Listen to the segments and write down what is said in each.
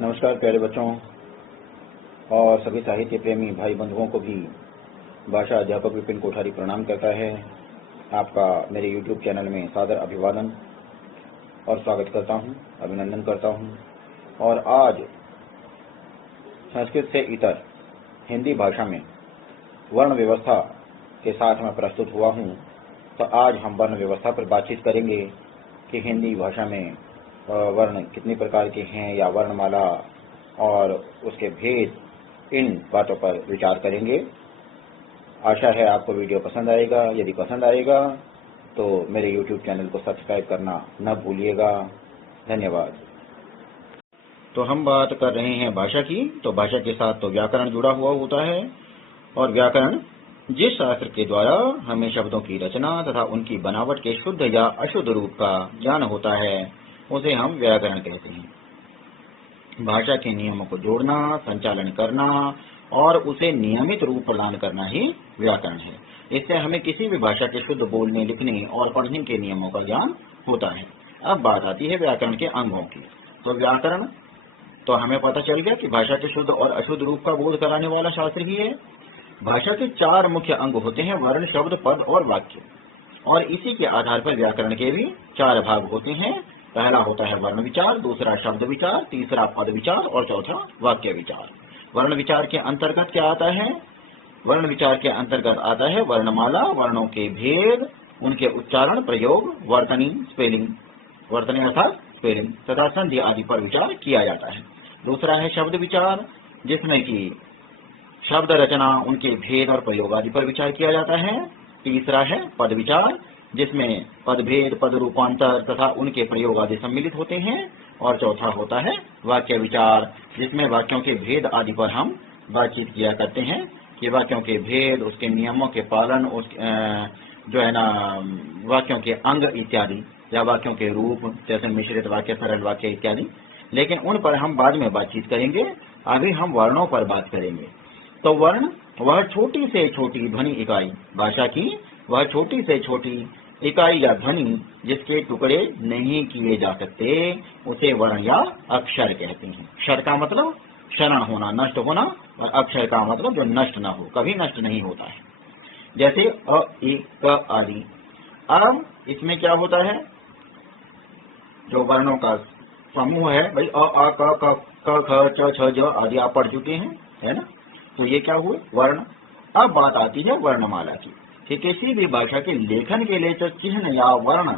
नमस्कार प्यारे बच्चों और सभी साहित्य प्रेमी भाई बंधुओं को भी भाषा अध्यापक विपिन कोठारी प्रणाम करता है। आपका मेरे YouTube चैनल में सादर अभिवादन और स्वागत करता हूं, अभिनंदन करता हूं। और आज संस्कृत से इतर हिंदी भाषा में वर्ण व्यवस्था के साथ मैं प्रस्तुत हुआ हूं। तो आज हम वर्ण व्यवस्था पर बातचीत करेंगे कि हिंदी भाषा में वर्ण कितनी प्रकार के हैं या वर्णमाला और उसके भेद, इन बातों पर विचार करेंगे। आशा है आपको वीडियो पसंद आएगा। यदि पसंद आएगा तो मेरे YouTube चैनल को सब्सक्राइब करना न भूलिएगा। धन्यवाद। तो हम बात कर रहे हैं भाषा की। तो भाषा के साथ तो व्याकरण जुड़ा हुआ होता है और व्याकरण जिस शास्त्र के द्वारा हमें शब्दों की रचना तथा उनकी बनावट के शुद्ध या अशुद्ध रूप का ज्ञान होता है उसे हम व्याकरण कहते हैं। भाषा के नियमों को जोड़ना, संचालन करना और उसे नियमित रूप प्रदान करना ही व्याकरण है। इससे हमें किसी भी भाषा के शुद्ध बोलने, लिखने और पढ़ने के नियमों का ज्ञान होता है। अब बात आती है व्याकरण के अंगों की। तो व्याकरण तो हमें पता चल गया कि भाषा के शुद्ध और अशुद्ध रूप का बोध कराने वाला शास्त्र ही है। भाषा के 4 मुख्य अंग होते हैं: वर्ण, शब्द, पद और वाक्य। और इसी के आधार पर व्याकरण के भी 4 भाग होते हैं। पहला होता है वर्ण विचार, दूसरा शब्द विचार, तीसरा पद विचार और चौथा वाक्य विचार। वर्ण विचार के अंतर्गत क्या आता है? वर्ण विचार के अंतर्गत आता है वर्णमाला, वर्णों के भेद, उनके उच्चारण, प्रयोग, वर्तनी स्पेलिंग, वर्तनी अर्थात स्पेलिंग तथा संधि आदि पर विचार किया जाता है। दूसरा है शब्द विचार, जिसमें कि शब्द रचना, उनके भेद और प्रयोग आदि पर विचार किया जाता है। तीसरा है पद विचार, जिसमें पद भेद, पद रूपांतर तथा उनके प्रयोग आदि सम्मिलित होते हैं। और चौथा होता है वाक्य विचार, जिसमें वाक्यों के भेद आदि पर हम बातचीत किया करते हैं कि वाक्यों के भेद, उसके नियमों के पालन, उस जो है ना वाक्यों के अंग इत्यादि या वाक्यों के रूप, जैसे मिश्रित वाक्य, सरल वाक्य इत्यादि। लेकिन उन पर हम बाद में बातचीत करेंगे। अभी हम वर्णों पर बात करेंगे। तो वर्ण वह छोटी से छोटी ध्वनि इकाई, भाषा की वह छोटी से छोटी इकाई या ध्वनि जिसके टुकड़े नहीं किए जा सकते, उसे वर्ण या अक्षर कहते हैं। क्षर का मतलब क्षरण होना, नष्ट होना, और अक्षर का मतलब जो नष्ट न हो, कभी नष्ट नहीं होता है। जैसे अ, इ, क आदि। अब इसमें क्या होता है? जो वर्णों का समूह है भाई, अ, आ, क, ख, च, छ, ज आदि आप पढ़ चुके हैं, है ना? तो ये क्या हुए? वर्ण। अब बात आती है वर्णमाला की कि किसी भी भाषा के लेखन के लिए जो चिन्ह या वर्ण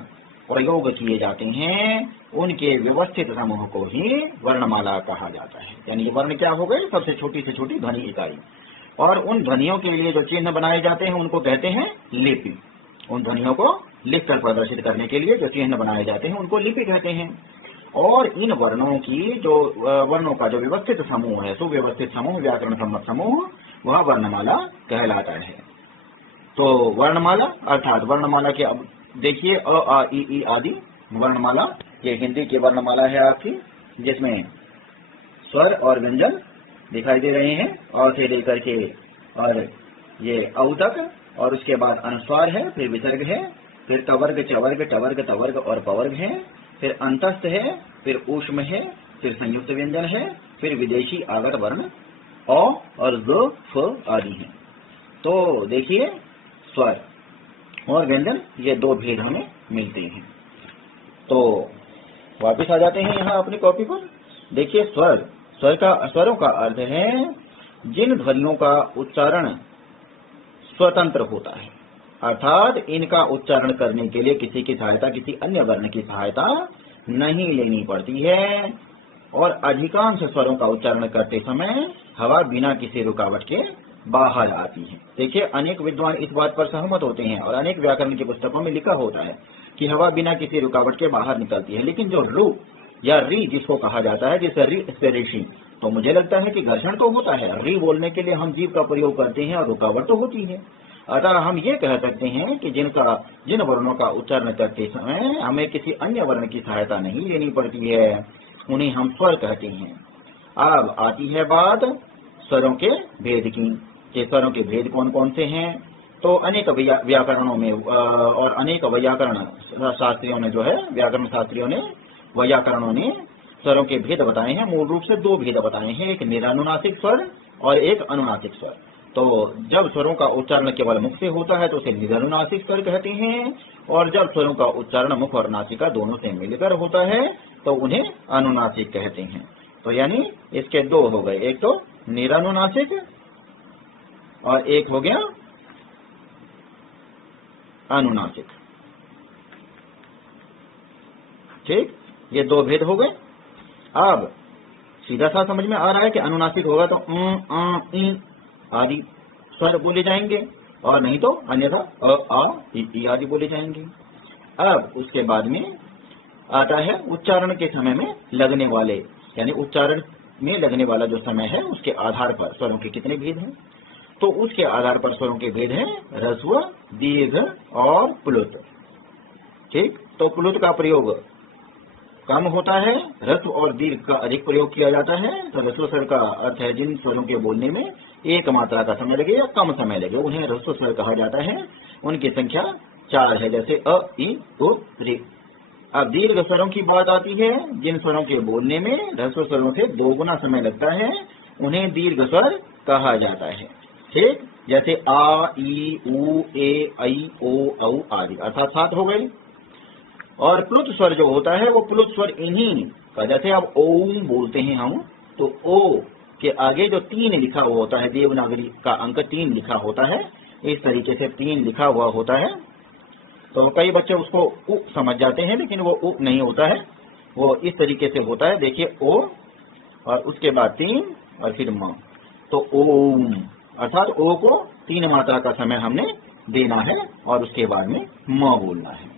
प्रयोग किए जाते हैं, उनके व्यवस्थित समूह को ही वर्णमाला कहा जाता है। यानी ये वर्ण क्या हो गए? सबसे छोटी से छोटी ध्वनि इकाई। और उन ध्वनियों के लिए जो चिन्ह बनाए जाते हैं उनको कहते हैं लिपि। उन ध्वनियों को लिखकर प्रदर्शित करने के लिए जो चिन्ह बनाए जाते हैं उनको लिपि कहते हैं। और इन वर्णों की जो वर्णों का जो व्यवस्थित समूह है, सुव्यवस्थित समूह, व्याकरण सम्मत समूह, वह वर्णमाला कहलाता है। तो वर्णमाला अर्थात वर्णमाला के, अब देखिए अ, आ, इ आदि वर्णमाला, ये हिंदी की वर्णमाला है आपकी, जिसमें स्वर और व्यंजन दिखाई दे रहे हैं, और से लेकर के और ये औ तक, और उसके बाद अनुस्वार है, फिर विसर्ग है, फिर तवर्ग, चवर्ग, टवर्ग, तवर्ग और पवर्ग है, फिर अंतस्थ है, फिर ऊष्म है, फिर संयुक्त व्यंजन है, फिर विदेशी आगत वर्ण अ और ज, फ आदि हैं। तो देखिए स्वर और व्यंजन, ये 2 भेद हमें मिलते हैं। तो वापस आ जाते हैं यहाँ अपनी कॉपी पर। देखिए स्वरों का अर्थ है जिन ध्वनियों का उच्चारण स्वतंत्र होता है, अर्थात इनका उच्चारण करने के लिए किसी की सहायता, किसी अन्य वर्ण की सहायता नहीं लेनी पड़ती है। और अधिकांश स्वरों का उच्चारण करते समय हवा बिना किसी रुकावट के बाहर आती है। देखिए अनेक विद्वान इस बात पर सहमत होते हैं और अनेक व्याकरण की पुस्तकों में लिखा होता है कि हवा बिना किसी रुकावट के बाहर निकलती है। लेकिन जो रु या री जिसको कहा जाता है, जैसे री से ऋषि, तो मुझे लगता है कि घर्षण तो होता है। री बोलने के लिए हम जीभ का प्रयोग करते हैं और रुकावट तो होती है। अतः हम ये कह सकते हैं कि जिन वर्णों का उच्चारण करते समय हमें किसी अन्य वर्ण की सहायता नहीं लेनी पड़ती है, उन्हें हम स्वर कहते हैं। अब आती है बात स्वरों के भेद की, कि स्वरों के भेद कौन कौन से हैं। तो अनेक व्याकरणों में और अनेक व्याकरण शास्त्रियों ने जो है, व्याकरण शास्त्रियों ने, व्याकरणों ने स्वरों के भेद बताए हैं। मूल रूप से दो भेद बताए हैं, एक निरानुनासिक स्वर और एक अनुनासिक स्वर। तो जब स्वरों का उच्चारण केवल मुख से होता है तो उसे निरानुनासिक स्वर कहते हैं, और जब स्वरों का उच्चारण मुख और नासिका दोनों से मिलकर होता है तो उन्हें अनुनासिक कहते हैं। तो यानी इसके दो हो गए, एक तो निरानुनासिक और एक हो गया अनुनासिक। ठीक, ये दो भेद हो गए। अब सीधा सा समझ में आ रहा है कि अनुनासिक होगा तो ई आदि स्वर बोले जाएंगे, और नहीं तो अन्यथा आ ई आदि बोले जाएंगे। अब उसके बाद में आता है उच्चारण के समय में लगने वाले, यानी उच्चारण में लगने वाला जो समय है उसके आधार पर स्वरों के कितने भेद हैं। तो उसके आधार पर स्वरों के भेद हैं ह्रस्व, दीर्घ और प्लुत। ठीक, तो प्लुत का प्रयोग कम होता है, ह्रस्व और दीर्घ का अधिक प्रयोग किया जाता है। तो ह्रस्व स्वर का अर्थ है जिन स्वरों के बोलने में एक मात्रा का समय लगे या कम समय लगे, उन्हें ह्रस्व स्वर कहा जाता है। उनकी संख्या 4 है, जैसे अ, ई, उ, ऋ। अब दीर्घ स्वरों की बात आती है, जिन स्वरों के बोलने में ह्रस्व स्वरों से 2 गुना समय लगता है, उन्हें दीर्घ स्वर कहा जाता है। ठीक, जैसे आ, ई, उ, ए, ऐ, ओ, औ आदि, अर्थात 7 हो गए। और प्लुत स्वर जो होता है वो प्लुत स्वर इन्हीं का, जैसे अब ओम बोलते हैं हम, तो ओ के आगे जो 3 लिखा हुआ होता है, देवनागरी का अंक 3 लिखा होता है, इस तरीके से 3 लिखा हुआ होता है। तो कई बच्चे उसको उ समझ जाते हैं, लेकिन वो उ नहीं होता है, वो इस तरीके से होता है। देखिए ओ और उसके बाद 3 और फिर म, तो ओम, अर्थात ओ को 3 मात्रा का समय हमने देना है और उसके बाद में म बोलना है।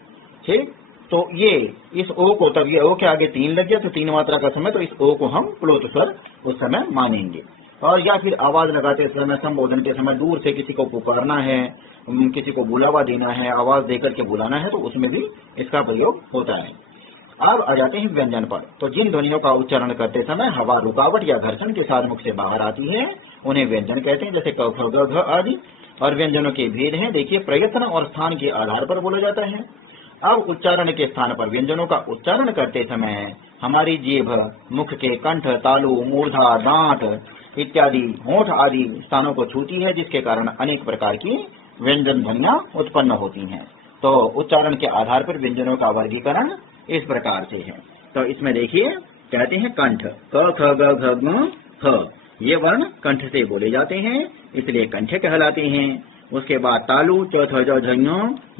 ठीक, तो ये इस ओ को, तब ये ओ के आगे 3 लग गया तो 3 मात्रा का समय, तो इस ओ को हम प्लुत स्वर उस समय मानेंगे। और या फिर आवाज लगाते समय, संबोधन के समय दूर से किसी को पुकारना है, किसी को बुलावा देना है, आवाज देकर के बुलाना है, तो उसमें भी इसका प्रयोग होता है। अब आ जाते हैं व्यंजन पर। तो जिन ध्वनियों का उच्चारण करते समय हवा रुकावट या घर्षण के साथ मुख से बाहर आती है उन्हें व्यंजन कहते हैं, जैसे क, ख, ग, घ आदि। और व्यंजनों के भेद हैं, देखिए प्रयत्न और स्थान के आधार पर बोला जाता है। अब उच्चारण के स्थान पर व्यंजनों का उच्चारण करते समय हमारी जीभ मुख के कंठ, तालु, मूर्धा, दांत इत्यादि होंठ आदि स्थानों को छूती है, जिसके कारण अनेक प्रकार की व्यंजन ध्वनियां उत्पन्न होती हैं। तो उच्चारण के आधार पर व्यंजनों का वर्गीकरण इस प्रकार से है। तो इसमें देखिए कहते हैं कंठ, क, ख, ग, घ, ङ, ह, ये वर्ण कंठ से बोले जाते हैं, इसलिए कंठे कहलाते हैं। उसके बाद तालु, च, थ, ज, झ,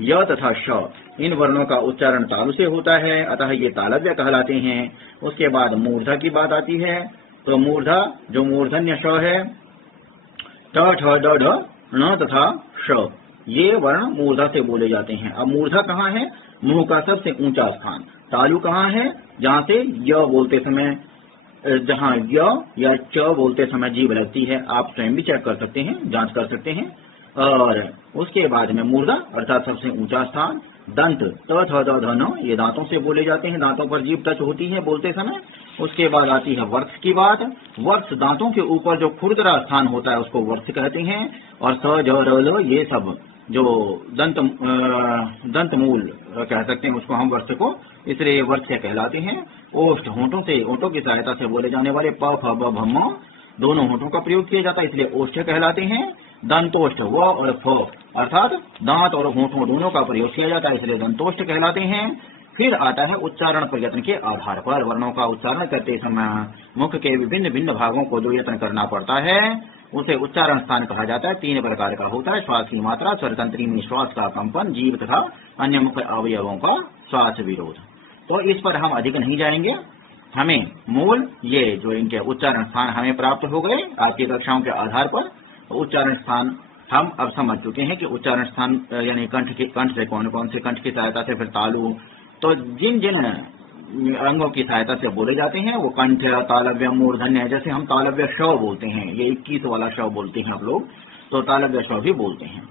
ञ, य तथा श, इन वर्णों का उच्चारण तालु से होता है, अतः ये तालव्य कहलाते हैं। उसके बाद मूर्धा की बात आती है, तो मूर्धा जो मूर्धन्य श है, ट, ठ, ड, ढ, ण तथा श, ये वर्ण मूर्धा से बोले जाते हैं। अब मूर्धा कहाँ है? मुंह का सबसे ऊंचा स्थान। तालु कहाँ है? जहाँ से य बोलते समय, जहाँ य या च बोलते समय जीभ लगती है, आप स्वयं भी चेक कर सकते हैं, जांच कर सकते हैं। और उसके बाद में मूर्धा अर्थात सबसे ऊंचा स्थान। दंत, त, थ, द, ध, न, ये दांतों से बोले जाते हैं, दांतों पर जीभ टच होती है बोलते समय। उसके बाद आती है वर्ष की बात। वर्ष दांतों के ऊपर जो खुरदरा स्थान होता है उसको वर्ष कहते हैं। और स, ज, र, ल, ये सब जो दंत मूल कह सकते हैं उसको हम वर्ष को, इसलिए वर्ष से कहलाते हैं। ओष्ठ, होंठों की सहायता से बोले जाने वाले प, फ, ब, भ, म, दोनों होंठों का प्रयोग किया जाता है, इसलिए ओष्ठ कहलाते हैं। दंतोष्ठ, व और फ, अर्थात दांत और होंठों दोनों का प्रयोग किया जाता है, इसलिए दंतोष्ठ कहलाते हैं। फिर आता है उच्चारण प्रयत्न के आधार पर। वर्णों का उच्चारण करते समय मुख के विभिन्न भिन्न भागों को जो यत्न करना पड़ता है उसे उच्चारण स्थान कहा जाता है। 3 प्रकार का होता है, श्वास की मात्रा, स्वरतंत्री में श्वास का कंपन, जीभ तथा अन्य मुख्य अवयवों का श्वास विरोध। तो इस पर हम अधिक नहीं जाएंगे, हमें मूल ये जो इनके उच्चारण स्थान हमें प्राप्त हो गए आपकी कक्षाओं के आधार पर। उच्चारण स्थान हम अब समझ चुके हैं कि उच्चारण स्थान यानी कंठ से कौन कौन से, कंठ की सहायता से फिर तालु, तो जिन जिन अंगों की सहायता से बोले जाते हैं वो कंठ, तालव्य, मूर्धन्य। जैसे हम तालव्य श बोलते हैं, ये 21 वाला श बोलते हैं आप लोग, तो तालव्य श भी बोलते हैं।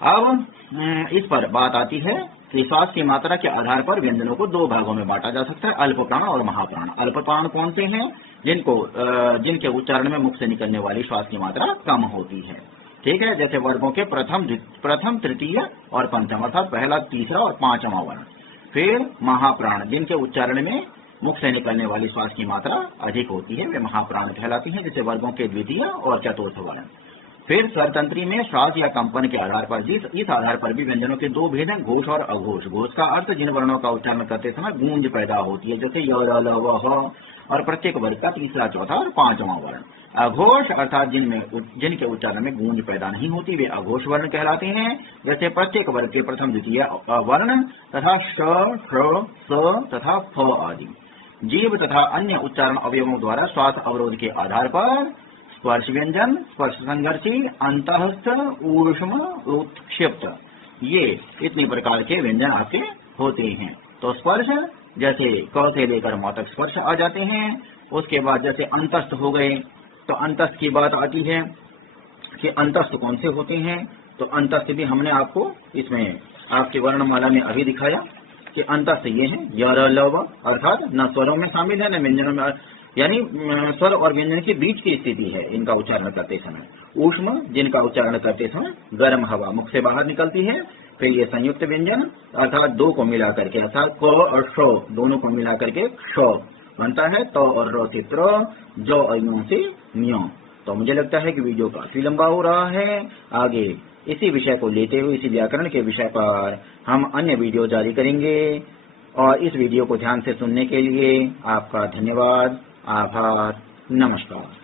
अब इस पर बात आती है कि श्वास की मात्रा के आधार पर व्यंजनों को 2 भागों में बांटा जा सकता है, अल्प प्राण और महाप्राण। अल्प प्राण कौन से हैं? जिनके उच्चारण में मुख से निकलने वाली श्वास की मात्रा कम होती है। ठीक है, जैसे वर्गों के प्रथम, तृतीय और पंचम, अर्थात पहला, तीसरा और 5वां वर्ण। फिर महाप्राण, जिनके उच्चारण में मुख से निकलने वाली श्वास की मात्रा अधिक होती है, वे महाप्राण कहलाती हैं, जैसे वर्गों के द्वितीय और चतुर्थ वर्ण। फिर स्वरतंत्री में श्वास या कंपन के आधार पर इस आधार पर भी व्यंजनों के दो भेद हैं, घोष और अघोष। घोष का अर्थ जिन वर्णों का उच्चारण करते समय गूंज पैदा होती है, जैसे य, ल, ल, व, ह, और प्रत्येक वर्ग का तीसरा, चौथा और पांचवां वर्ण। अघोष अर्थात जिनके उच्चारण में गूंज पैदा नहीं होती, वे अघोष वर्ण कहलाते हैं, जैसे प्रत्येक वर्ग के प्रथम, द्वितीय वर्ण तथा श, श, स तथा फ आदि। जीभ तथा अन्य उच्चारण अवयवों द्वारा श्वास अवरोध के आधार पर स्पर्श व्यंजन, स्पर्श संघर्षी, अंतःस्थ, ऊष्म, उत्क्षिप्त, ये इतनी प्रकार के व्यंजन आपके होते हैं। तो स्पर्श जैसे क से लेकर म तक स्पर्श आ जाते हैं। उसके बाद जैसे अंतस्थ हो गए, तो अंतस्थ की बात आती है कि अंतस्थ कौन से होते हैं। तो अंतस्थ भी हमने आपको इसमें आपके वर्णमाला में अभी दिखाया कि अंतस्थ ये है य, र, ल, व, अर्थात न स्वरों में शामिल है न व्यंजनों में, यानी स्वर और व्यंजन के बीच की स्थिति है इनका उच्चारण करते समय। ऊष्म जिनका उच्चारण करते समय गर्म हवा मुख से बाहर निकलती है। फिर ये संयुक्त व्यंजन अर्थात दो को मिला करके, अर्थात क और श दोनों को मिला करके क्ष बनता है। त और र से त्र, ज और ञ से ञ। तो मुझे लगता है कि वीडियो काफी लंबा हो रहा है। आगे इसी विषय को लेते हुए, इसी व्याकरण के विषय पर हम अन्य वीडियो जारी करेंगे। और इस वीडियो को ध्यान से सुनने के लिए आपका धन्यवाद, आभार, नमस्कार।